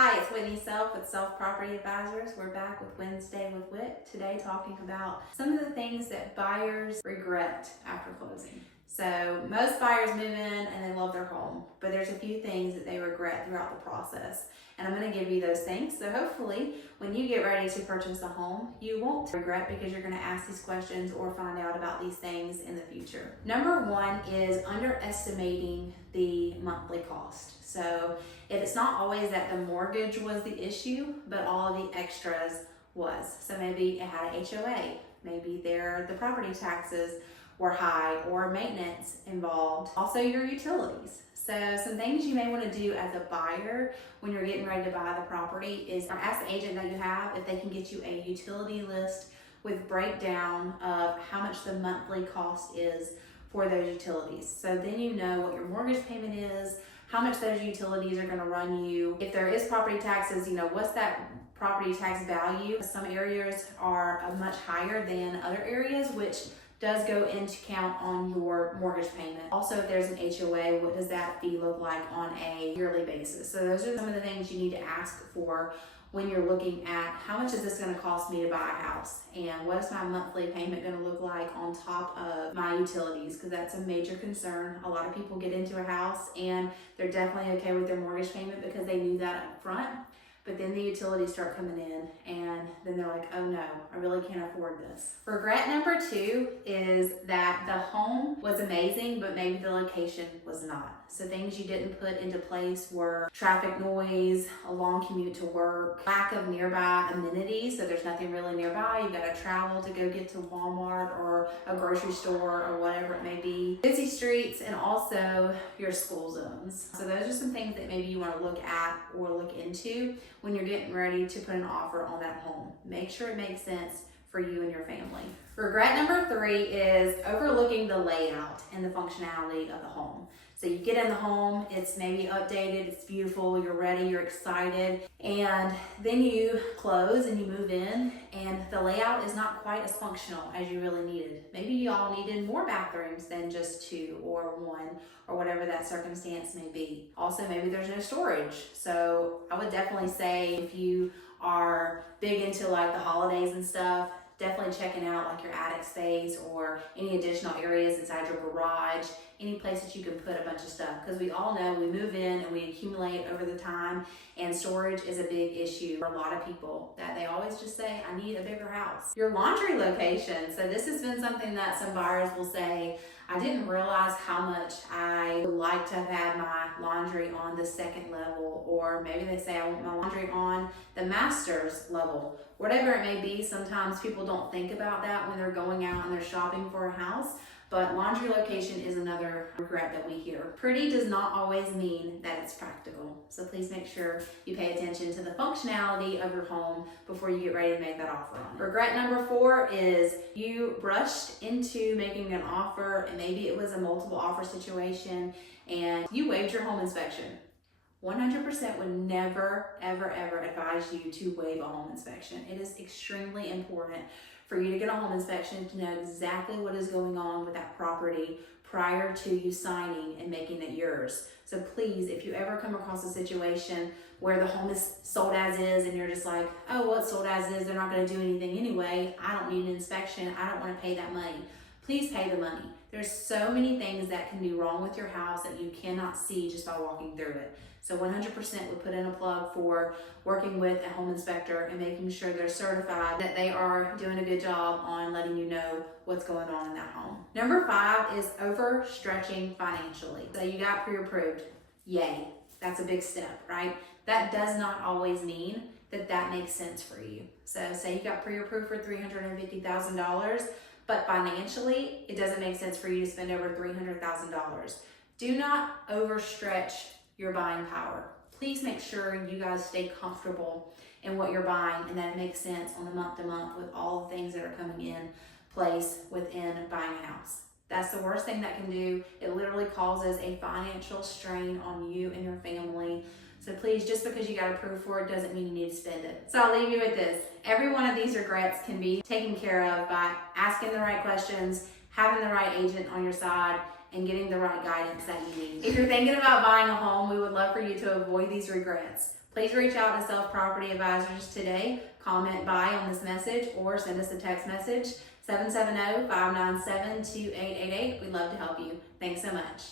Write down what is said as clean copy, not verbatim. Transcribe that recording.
Hi, it's Whitney Self with Self Property Advisors. We're back with Wednesday with Whitt. Today talking about some of the things that buyers regret after closing. So most buyers move in and they love their home, but there's a few things that they regret throughout the process. And I'm going to give you those things. So hopefully when you get ready to purchase a home, you won't regret because you're going to ask these questions or find out about these things in the future. Number one is underestimating the monthly cost. So it's not always that the mortgage was the issue, but all of the extras was. So maybe it had an HOA, maybe the property taxes were high or maintenance involved. Also your utilities. So some things you may want to do as a buyer when you're getting ready to buy the property is ask the agent that you have if they can get you a utility list with breakdown of how much the monthly cost is for those utilities. So then you know what your mortgage payment is, how much those utilities are going to run you. If there is property taxes, what's that property tax value? Some areas are much higher than other areas, which does go into count on your mortgage payment. Also, if there's an HOA, what does that fee look like on a yearly basis? So those are some of the things you need to ask for when you're looking at how much is this going to cost me to buy a house, and what is my monthly payment going to look like on top of my utilities, because that's a major concern. A lot of people get into a house and they're definitely okay with their mortgage payment because they knew that up front, but then the utilities start coming in and then they're like, oh no, I really can't afford this. Regret number two is that the home was amazing, but maybe the location was not. So things you didn't put into place were traffic noise, a long commute to work, lack of nearby amenities. So there's nothing really nearby. You've got to travel to go get to Walmart or a grocery store or whatever it may be. Busy streets, and also your school zones. So those are some things that maybe you want to look at or look into when you're getting ready to put an offer on that home. Make sure it makes sense for you and your family. Regret number three is overlooking the layout and the functionality of the home. So you get in the home, it's maybe updated, it's beautiful, you're ready, you're excited, and then you close and you move in and the layout is not quite as functional as you really needed. Maybe you all needed more bathrooms than just two or one or whatever that circumstance may be. Also, maybe there's no storage. So I would definitely say if you are big into like the holidays and stuff, definitely checking out like your attic space or any additional areas inside your garage, any place that you can put a bunch of stuff. Because we all know we move in and we accumulate over the time, and storage is a big issue for a lot of people, that they always just say, I need a bigger house. Your laundry location. So this has been something that some buyers will say, I didn't realize how much I would like to have had my laundry on the second level, or maybe they say I want my laundry on the master's level. Whatever it may be, sometimes people don't think about that when they're going out and they're shopping for a house, but laundry location is another regret that we hear. Pretty does not always mean that it's practical, so please make sure you pay attention to the functionality of your home before you get ready to make that offer on it. Regret number four is you rushed into making an offer, and maybe it was a multiple offer situation and you waived your home inspection. 100% would never, ever, ever advise you to waive a home inspection. It is extremely important for you to get a home inspection, to know exactly what is going on with that property prior to you signing and making it yours. So please, if you ever come across a situation where the home is sold as is and you're just like, oh, well, it's sold as is, they're not going to do anything anyway, I don't need an inspection, I don't want to pay that money. Please pay the money. There's so many things that can be wrong with your house that you cannot see just by walking through it. So 100% would put in a plug for working with a home inspector and making sure they're certified, that they are doing a good job on letting you know what's going on in that home. Number five is overstretching financially. So you got pre-approved. Yay. That's a big step, right? That does not always mean that makes sense for you. So say you got pre-approved for $350,000, but financially, it doesn't make sense for you to spend over $300,000. Do not overstretch your buying power. Please make sure you guys stay comfortable in what you're buying and that it makes sense on the month to month with all the things that are coming in place within buying a house. That's the worst thing that can do. It literally causes a financial strain on you and your family. So please, just because you got approved for it doesn't mean you need to spend it. So I'll leave you with this. Every one of these regrets can be taken care of by asking the right questions, having the right agent on your side, and getting the right guidance that you need. If you're thinking about buying a home, we would love for you to avoid these regrets. Please reach out to Self Property Advisors today. Comment buy on this message or send us a text message, 770-597-2888. We'd love to help you. Thanks so much.